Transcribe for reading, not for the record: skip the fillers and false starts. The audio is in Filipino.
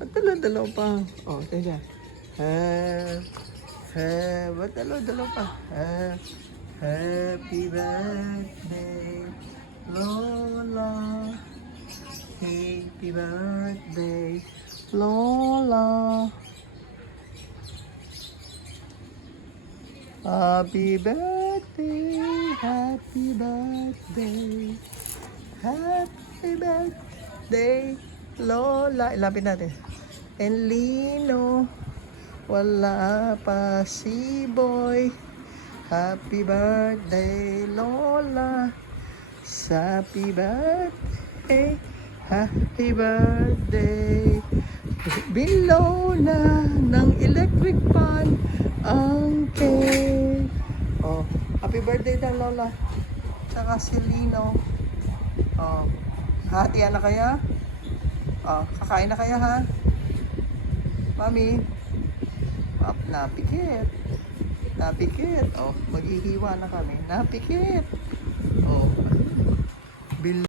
Ba't dalaw-dalaw pa? Oh, teka. Ba't dalaw-dalaw pa? Happy birthday, Lola. Happy birthday, Lola. Happy birthday, happy birthday, happy birthday, Lola. Ilapit natin. And Lino, wala pa si Boy. Happy birthday, Lola. Happy birthday, happy birthday. Below na ng electric fan ang cake. Oh, happy birthday daw, Lola. Tsaka si Lino. Oh, hatian na kaya? Oh, kakain na kaya ha? Mami? Up, napikit. Napikit. Oh, maghihiwa na kami. Napikit. Oh,